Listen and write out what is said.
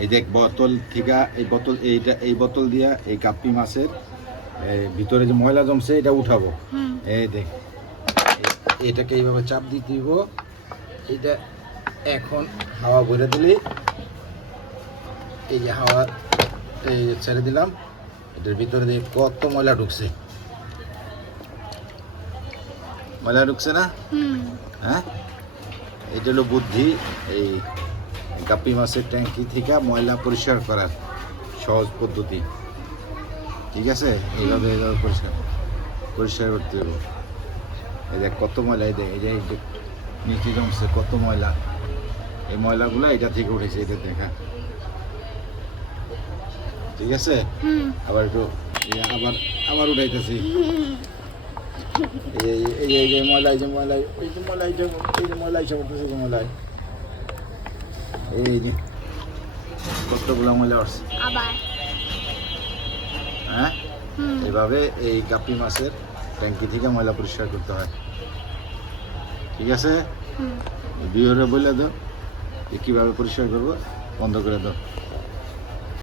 এই দেখ বোতল থেকে এই বোতল দিয়া এই গাপ্পি মাছের ভিতরে যে ময়লা জমছে এটা উঠাবো। এই দেখ এটাকে এইভাবে চাপ দিতে দিব। এটা এখন হাওয়া ভরে দিলে এই যে হাওয়া এই ছেড়ে দিলাম, এটার ভিতরে দিয়ে কত ময়লা ঢুকছে, ময়লা ঢুকছে না? হ্যাঁ, এটা হলো বুদ্ধি এই গাপ্পি মাছের ট্যাঙ্কি থেকে ময়লা পরিষ্কার করার সহজ পদ্ধতি। ঠিক আছে, এইভাবে পরিষ্কার করতে হবে। এই দেখ কত ময়লা, এই দেখ এই যে নিচে জমছে কত ময়লা, এই ময়লাগুলো এটা থেকে উঠেছে, এটা দেখা। ঠিক আছে, আবার একটু আবার উঠাইতেছি। এই যে ময়লা, এই যে ময়লা, এই যে ময়লা, এই যে ময়লা এসে পড়তেছে, এই যে ময়লা, এই যে কতগুলো ময়লা আসছে। হ্যাঁ, এইভাবে এই গাপ্পি মাছের ট্যাঙ্কি থেকে ময়লা পরিষ্কার করতে হয়। ঠিক আছে, ভিডিওটা বলে দাও কীভাবে পরিষ্কার করবো, বন্ধ করে দাও।